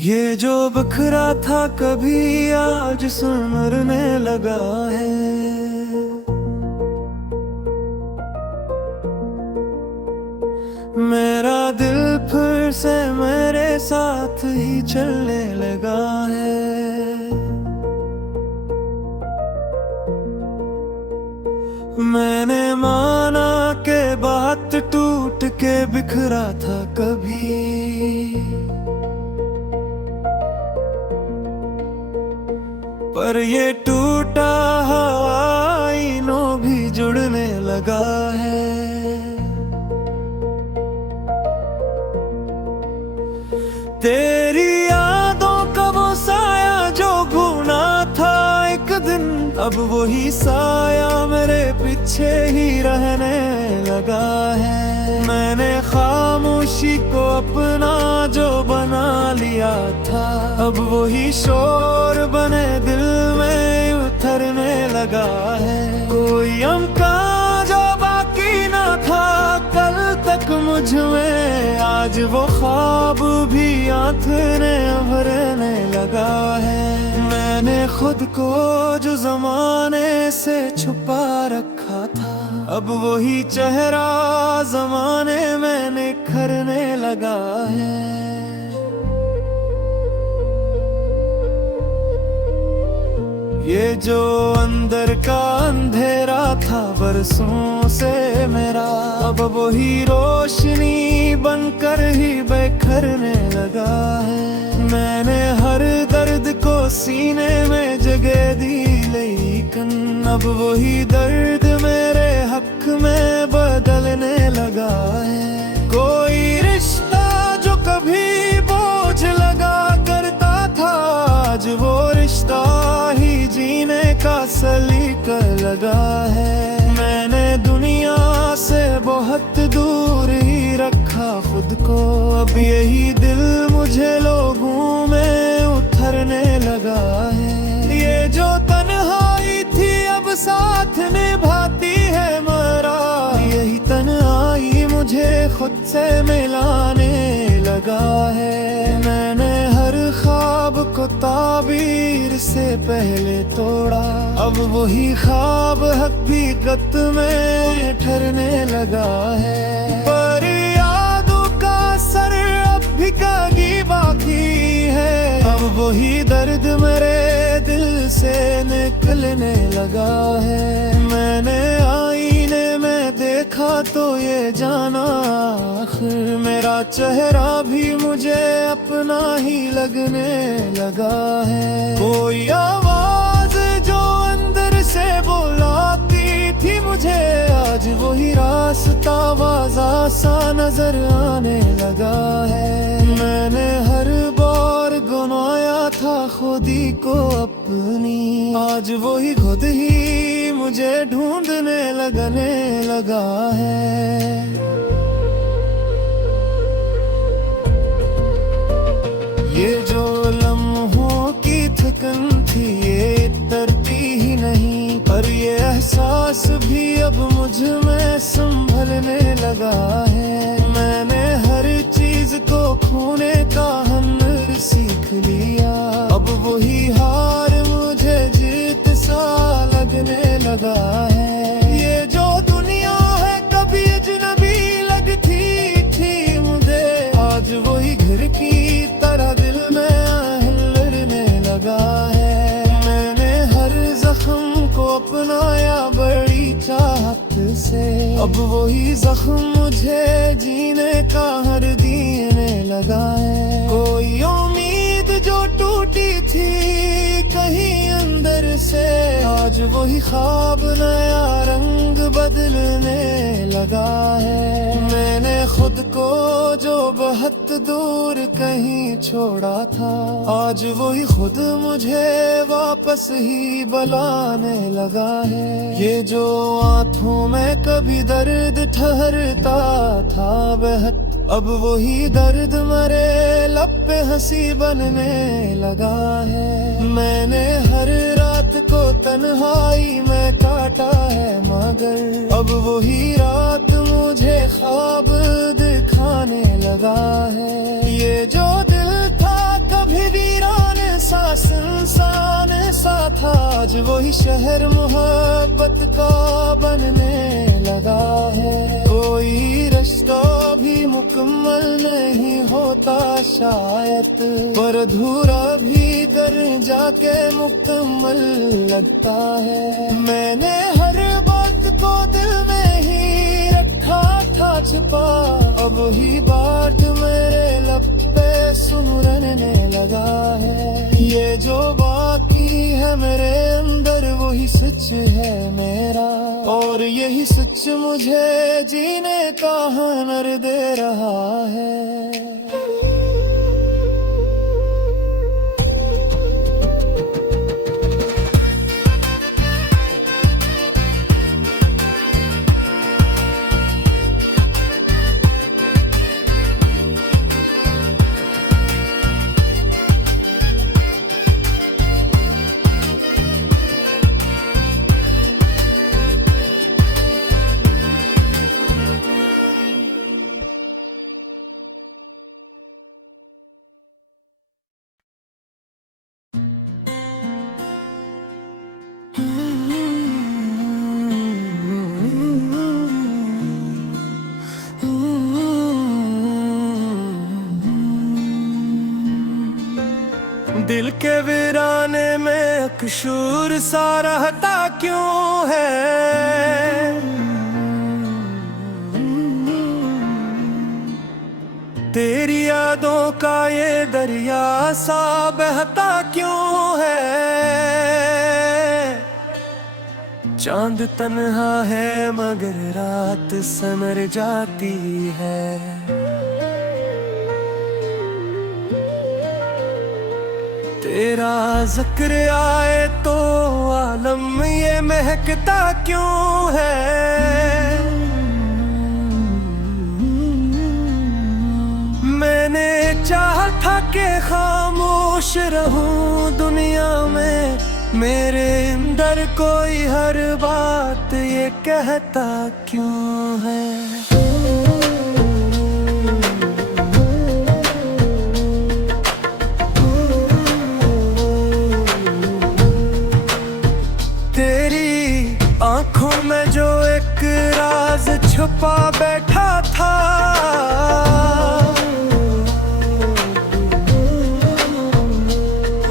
ये जो बखरा था कभी आज सुनने लगा है। मेरा दिल फिर से मेरे साथ ही चलने लगा है। मैंने माना के बात टूट के बिखरा था कभी, पर ये टूटा आईनों भी जुड़ने लगा है। तेरी यादों का वो साया जो घूना था एक दिन, अब वही साया मेरे पीछे ही रहने लगा है। मैंने खामोशी को अपना जो बना लिया था, अब वही शोर बने दिल में उतरने लगा है। कोई का जो बाकी ना था कल तक मुझ में, आज वो ख्वाब भी आंखने भरने लगा है। मैंने खुद को जो जमाने से छुपा रखा था, अब वही चेहरा जमाने में निखरने लगा है। ये जो अंदर का अंधेरा था बरसों से मेरा, अब वही रोशनी बनकर ही बिखरने लगा है। मैंने हर दर्द को सीने में जगह दी, लेकिन अब वही दर्द मेरे हक में बदलने लगा है। कोई रिश्ता जो कभी बोझ लगा करता था, आज वो रिश्ता ही जीने का सलीका लगा है। मैंने दुनिया से बहुत दूर ही रखा खुद को, अब यही दिल मुझे लोगों में उतरने लगा है। ये जो तन्हाई थी अब साथ निभाती है मेरा, यही तन्हाई मुझे खुद से मिलाने लगा है। मैंने हर ख्वाब को ताबीर से पहले तोड़ा, अब वही ख्वाब हकीकत में ठहरने लगा है। पर यादों का असर अब भी कागी बाकी है, अब वही दर्द मेरे दिल से निकलने लगा है। मैंने आईने में देखा तो ये जाना, आखिर मेरा चेहरा भी मुझे अपना ही लगने लगा है। कोई आवाज जो अंदर से बुलाती थी मुझे, आज वही रास्ता वाज़ा सा नजर आने लगा है। मैंने हर बार गुनाया था खुदी को अपनी, आज वही खुद ही मुझे ढूंढने लगने लगा है। ये जो लम्हों की थकन थी ये तरती ही नहीं, पर ये एहसास भी अब मुझ में संभलने लगा है। मैंने हर चीज को खोने का हुनर सीख लिया, अब वही हार मुझे जीत सा लगने लगा है। ये जो दुनिया है कभी अजनबी लगती थी मुझे, आज वही घर की तरह दिल में लड़ने लगा है। मैंने हर जख्म को अपनाया बड़ी चाहत से, अब वही जख्म मुझे जीने का हर देने लगा है। कोई उम्मीद जो टूटी थी कहीं अंदर से, आज वही ख्वाब नया रंग बदलने लगा है। मैंने खुद को जो बहुत दूर कहीं छोड़ा था, आज वही खुद मुझे वापस ही बुलाने लगा है। ये जो आंखों में कभी दर्द ठहरता था बेहद, अब वही दर्द मरे लब पे हंसी बनने लगा है। मैंने हर रात को तन्हाई में काटा है, मगर अब वही रात मुझे ख्वाब दिखाने लगा है। ये जो दिल था कभी खास इंसान सा था, आज वही शहर मोहब्बत का बनने लगा है। कोई रिश्ता भी मुकम्मल नहीं होता शायद, पर अधूरा भी घर जाके मुकम्मल लगता है। मैंने हर बात को दिल में ही रखा था छुपा, अब ही बात मेरे लब पे सुनने लगा है। ये जो बाकी है मेरे अंदर वही सच है मेरा, और यही सच मुझे जीने का हुनर दे रहा है। दिल के वीराने में अकशूर सा रहता क्यों है? तेरी यादों का ये दरिया सा बहता क्यों है? चांद तन्हा है मगर रात सनर जाती है। तेरा जिक्र आए तो आलम ये महकता क्यों है? मैंने चाहा था कि खामोश रहूं दुनिया में, मेरे अंदर कोई हर बात ये कहता क्यों है? आंखों में जो एक राज छुपा बैठा था,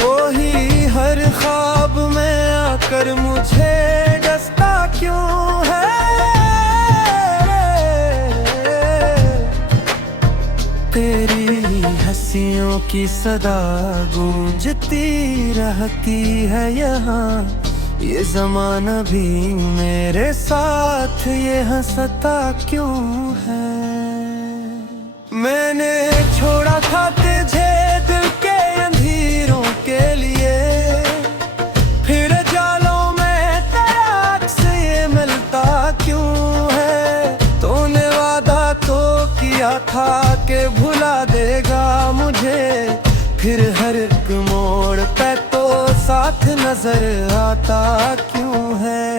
वही हर ख्वाब में आकर मुझे डसता क्यों है? तेरी हंसियों की सदा गूंजती रहती है यहाँ, ये जमाना भी मेरे साथ ये हंसता क्यों है? मैंने छोड़ा था तुझे दिल के अंधेरों के लिए, फिर जालों में तेरा अक्स ये मिलता क्यों है? तूने वादा तो किया था कि भुला देगा मुझे, फिर हर एक मोड़ पे तो साथ नजर आता क्यों है?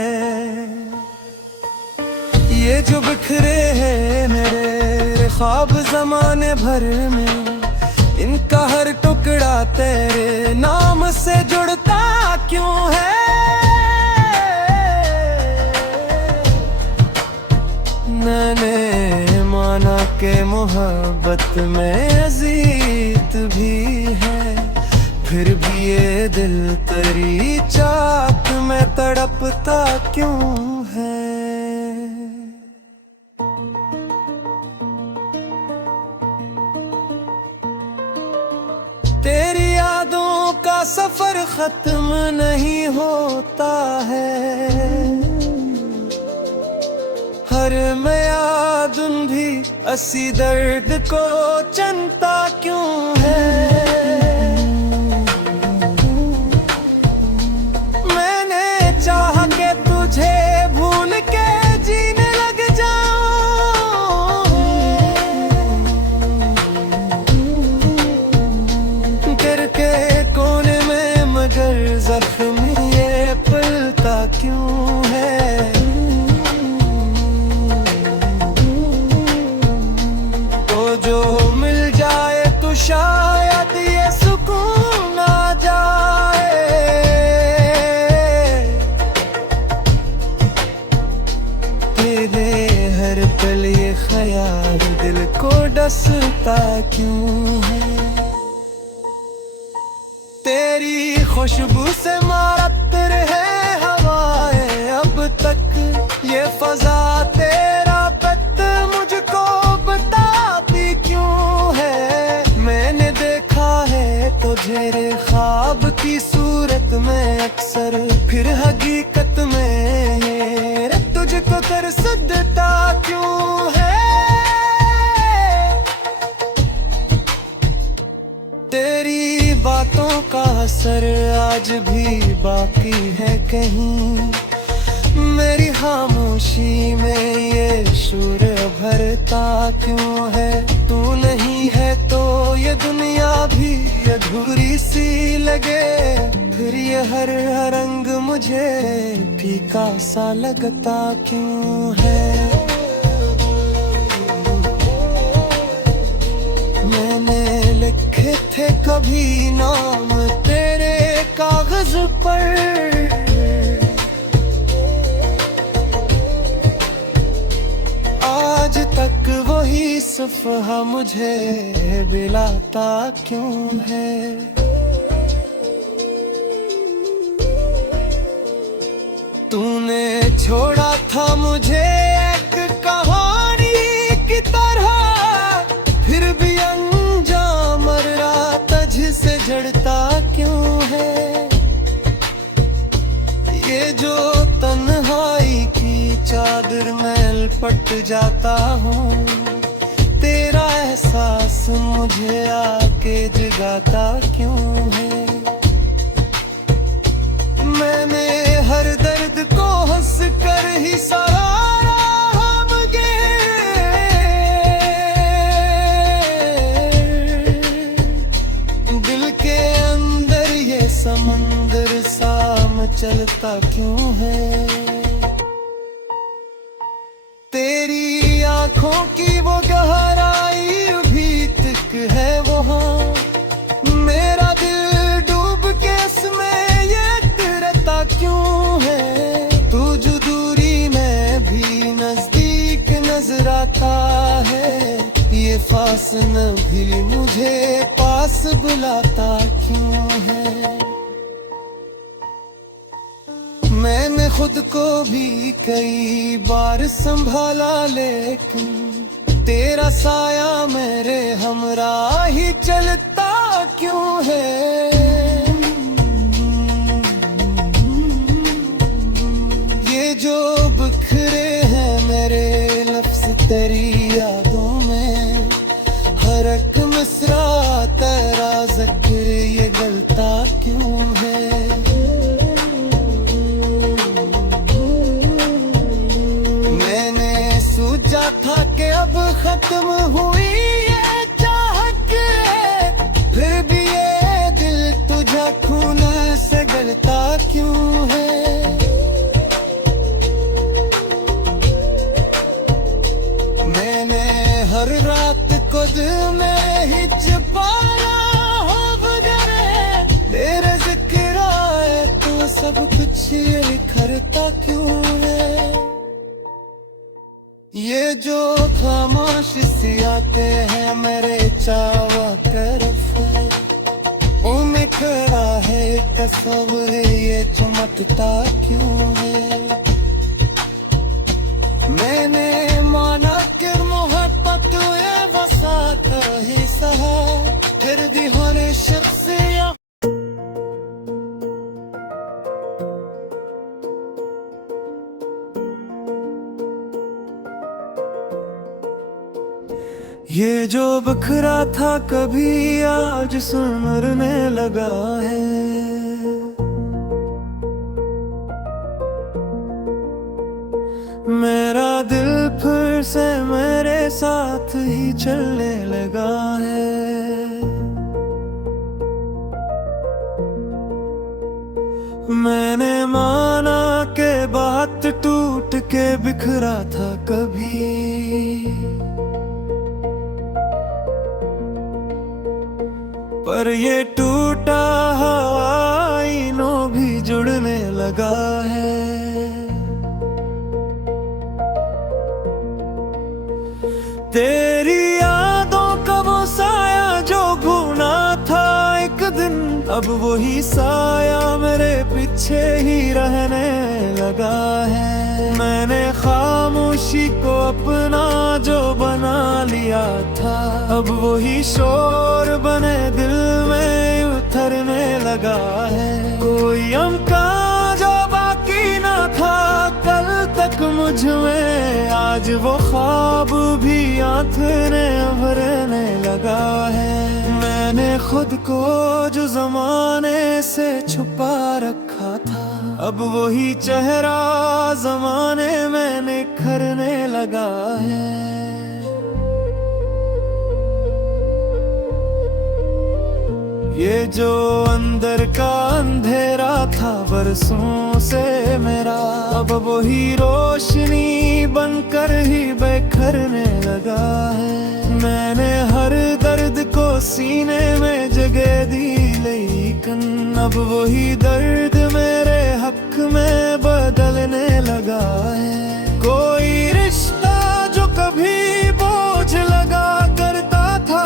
ये जो बिखरे हैं मेरे ख्वाब जमाने भर में, इनका हर टुकड़ा तेरे नाम से जुड़ता क्यों है? मैंने माना के मोहब्बत में अजीत भी है, फिर भी ये दिल तेरी चाहत में तड़पता क्यों है? तेरी यादों का सफर खत्म नहीं होता है, हर यादुन भी असी दर्द को चनता क्यों है? चाह के तुझे भूल के जीने लग जाऊं, गिर के कोने में मगर जख्म ये पलता क्यों है? तो जो मिल जाए तो शायद ये सुकून आ जाए। लगता क्यों है। तेरी खुशबू से मारतर है हवाएं अब तक, ये फजा तेरा पेट मुझको बताती क्यों है। मैंने देखा है तुझे ख्वाब की सूरत में अक्सर, फिर हकीकत में ये तुझको तरसता क्यों है। तेरी बातों का असर आज भी बाकी है कहीं, मेरी खामोशी में ये शोर भरता क्यों है। तू नहीं है तो ये दुनिया भी अधूरी सी लगे, फिर ये हर रंग मुझे फीका सा लगता क्यों है। मैंने लिखे थे कभी नाम तेरे कागज पर, आज तक वही सफ़हा मुझे बिलाता क्यों है। तूने छोड़ा था मुझे एक कहानी की तरह, फिर भी अंजाम रात से जड़ता क्यों है। ये जो तन्हाई की चादर में लिपट जाता हूँ, तेरा एहसास मुझे आके जगाता क्यों है। मैंने हर दर्द को हंस कर ही सहारा हमगे, दिल के अंदर ये समंदर सा मचलता क्यों है। तेरी आंखों की वो गहराई भी तक है वहाँ, मेरा दिल डूब के इसमें ये करता क्यों है। तू जो दूरी में भी नजदीक नजर आता है, ये फासला भी मुझे पास बुलाता क्यों है। मैंने खुद को भी कई बार संभाला, लेकिन तेरा साया मेरे हमरा ही चलता क्यों है। ये जो बिखरे हैं मेरे लफ्ज तेरी यादों में, हर एक मिसरा तेरा जिक्र ये गलता क्यों है। सोचा था कि अब खत्म हुई ये चाहत, फिर भी ये दिल तुझे खून से गलता क्यों है। मैंने हर रात को दिल में ही छुपाया हो गुजरे, तेरे जिक्र आए तो सब कुछ बिखरता क्यों है। ये जो खामोश सी आते हैं मेरे चावा तरफ, उनमें खड़ा है तस्वीर ये चमकता क्यों है। मैंने माना कि मोहब्बत ये वसात ही सहा, फिर भी हर शख्स ये जो बखरा था कभी आज सुनरने लगा है। मेरा दिल फिर से मेरे साथ ही चलने लगा है। मैंने माना के बात टूट के बिखरा था कभी, पर ये टूटा आईनों भी जुड़ने लगा है। तेरी यादों का वो अब वही साया मेरे पीछे ही रहने लगा है। मैंने खामोशी को अपना जो बना लिया था, अब वही शोर बने दिल में उतरने लगा है। कोई अमका जो बाकी ना था कल तक मुझ में, आज वो ख्वाब भी आंखने भरने लगा है। मैंने खुद को जो जमाने से छुपा रखा था, अब वही चेहरा जमाने में निखरने लगा है। ये जो अंदर का अंधेरा था बरसों से मेरा, अब वही रोशनी बनकर ही बिखरने लगा है। मैंने हर दर्द को सीने में जगह दी, लेकिन अब वही दर्द मेरे हक में बदलने लगा है। कोई रिश्ता जो कभी बोझ लगा करता था,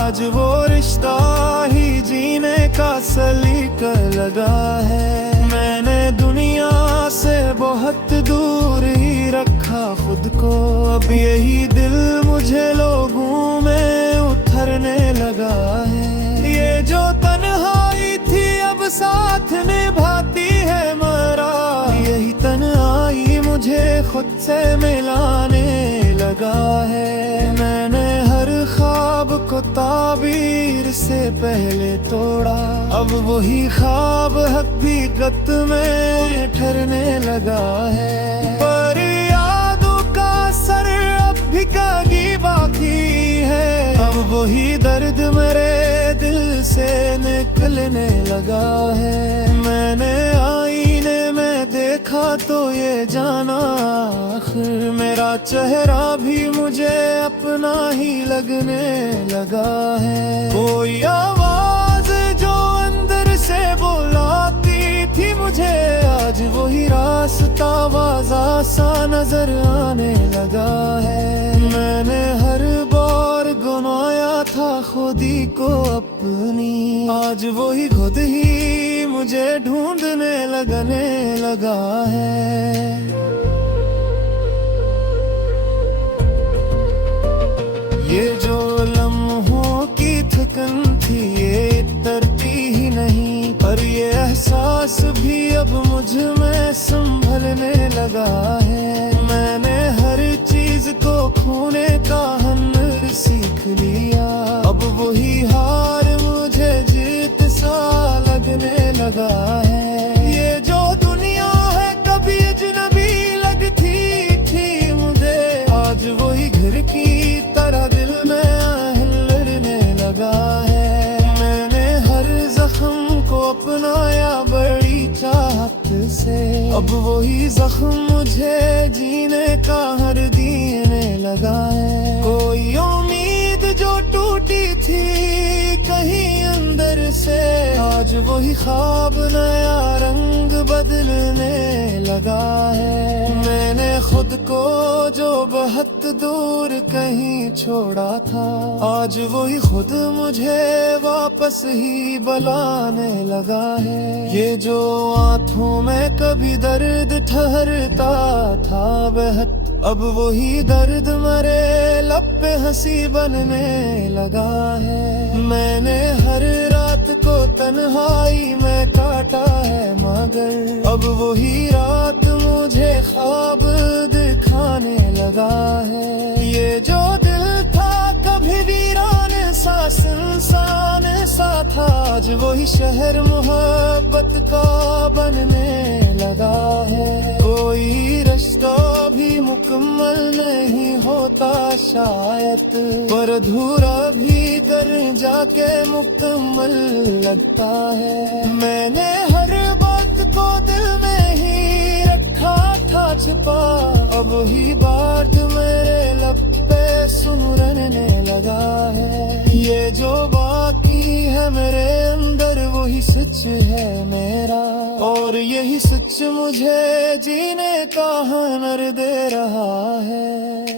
आज वो रिश्ता ही जीने का सलीका लगा है। मैंने दुनिया से बहुत दूर ही रखा खुद को, अब यही दिल मुझे लोगों में उतरने लगा है। ये जो तन्हाई थी अब साथ निभाती है मेरा, यही तन्हाई मुझे खुद से मिलाने लगा है। मैंने हर ख्वाब को ताबीर से पहले तोड़ा, अब वही ख्वाब हकीकत में ठहरने लगा है। पर यादों का सर अब भी कागी बाकी है, अब वही दर्द मेरे दिल से निकलने लगा है। मैंने आईने में देखा तो ये जाना, आखिर मेरा चेहरा भी मुझे अपना ही लगने लगा है। कोई आवाज जो अंदर से बुलाती थी मुझे, आज वही रास्ता वाज़ा सा नजर आने लगा है। मैंने हर बार गुमाया था खुदी को अपनी, आज वही खुद ही मुझे ढूंढने लगने लगा है। ये जो लम्हों की थकन थी ये तरती ही नहीं, पर ये एहसास भी अब मुझ में संभलने लगा है। मैंने हर चीज को खोने का हुनर सीख लिया, अब वही हार मुझे जीत सा लगने लगा है। ये जो दुनिया है कभी अजनबी लगती थी मुझे, आज वही घर की तरह दिल में हिलने लगा है। मैंने हर जख्म को अपनाया बड़ी चाहत से, अब वही जख्म मुझे जीने का हर देने लगा है। कोई उम्मीद जो टूटी थी कहीं अंदर से, आज वही ख्वाब नया रंग बदलने लगा है। मैंने खुद को जो बहुत दूर कहीं छोड़ा था, आज वही खुद मुझे वापस ही बुलाने लगा है। ये जो आंखों में कभी दर्द ठहरता था बेहद, अब वही दर्द मरे लब पे हंसी बनने लगा है। मैंने हर रात को तन्हाई में काटा है, मगर अब वही रात मुझे ख्वाब दिखाने लगा है। ये जो दिल था कभी वीरान सा सुनसान सा था, आज वही शहर मोहब्बत का बनने लगा है। कोई रिश्ता भी मुकम्मल नहीं होता शायद, पर अधूरा भी कर जाके मुकम्मल लगता है। मैंने हर बात को दिल में ही रखा था छिपा, अब ही बात मेरे लब पे सुनने लगा है। ये जो बाकी है मेरे अंदर वही सच है मेरा, और यही सच मुझे जीने का हुनर दे रहा है।